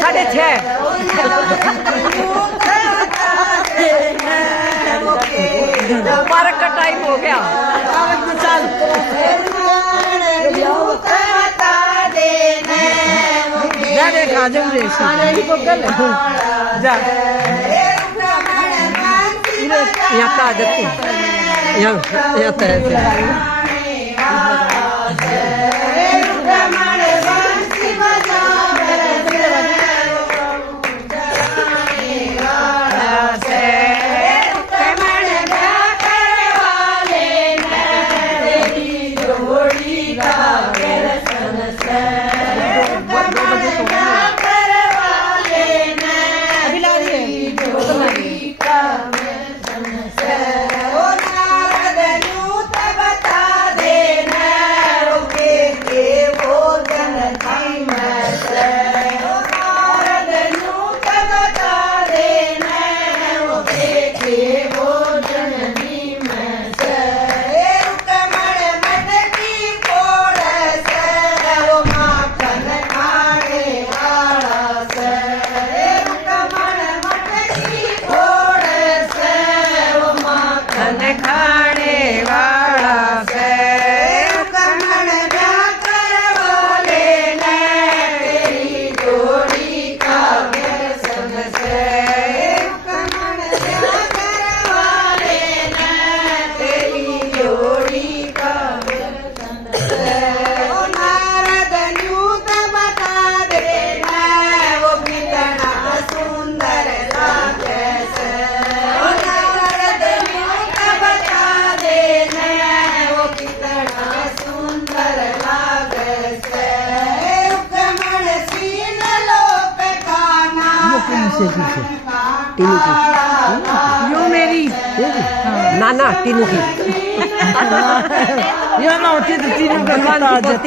साढ़े छः पार्क का टाइम हो गया। चल जा देख आजम रे जा यहाँ का आदत यहाँ तैसे टीनू की यो मेरी नाना टीनू की यो ना होती तो टीनू की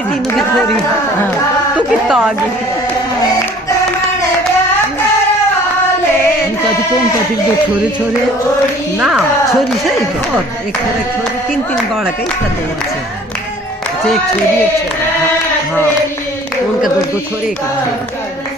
टीनू की थोड़ी तू कितना आ गई कौन कति दो छोरे छोरे ना छोरी से और एक छोरी तीन तीन बड़ा कई करते हैं एक छोरी हाँ उनका दो छोरे एक